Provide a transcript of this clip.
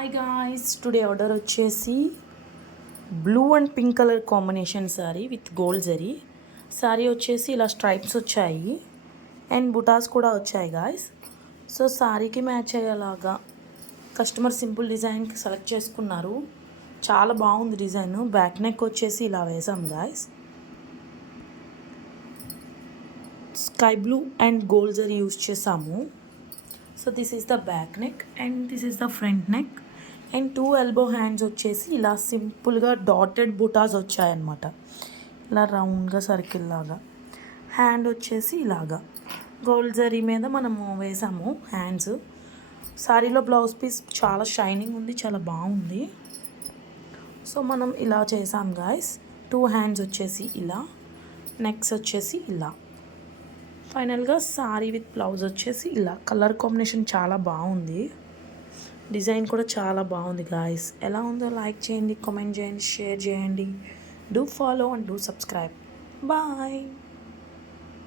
Hi guys, today order వచ్చేసి blue and pink colour combination sari with gold zari. Sari వచ్చేసి ఇలా stripes వచ్చాయి అండ్ బుటాస్ కూడా వచ్చాయి గాయ్స్. సో శారీకి మ్యాచ్ అయ్యేలాగా కస్టమర్ సింపుల్ డిజైన్కి సెలెక్ట్ చేసుకున్నారు. చాలా బాగుంది డిజైన్. బ్యాక్ నెక్ వచ్చేసి ఇలా వేసాం guys. Sky blue and gold zari use చేసాము. So this is the back neck and this is the front neck and 2 elbow hands వచ్చేసి ఇలా సింపుల్గా డాటెడ్ బుటాస్ వచ్చాయన్నమాట. ఇలా రౌండ్గా సర్కిల్ లాగా. హ్యాండ్ వచ్చేసి ఇలాగా గోల్డ్ జరీ మీద మనము వేసాము హ్యాండ్స్. శారీలో బ్లౌజ్ పీస్ చాలా షైనింగ్ ఉంది, చాలా బాగుంది. సో మనం ఇలా చేసాం గాయస్. 2 హ్యాండ్స్ వచ్చేసి ఇలా, నెక్స్ వచ్చేసి ఇలా. ఫైనల్గా శారీ విత్ బ్లౌజ్ వచ్చేసి ఇలా. కలర్ కాంబినేషన్ చాలా బాగుంది, డిజైన్ కూడా చాలా బాగుంది గాయస్. ఎలా ఉందో లైక్ చేయండి, కామెంట్ చేయండి, షేర్ చేయండి. Do follow and do subscribe. Bye.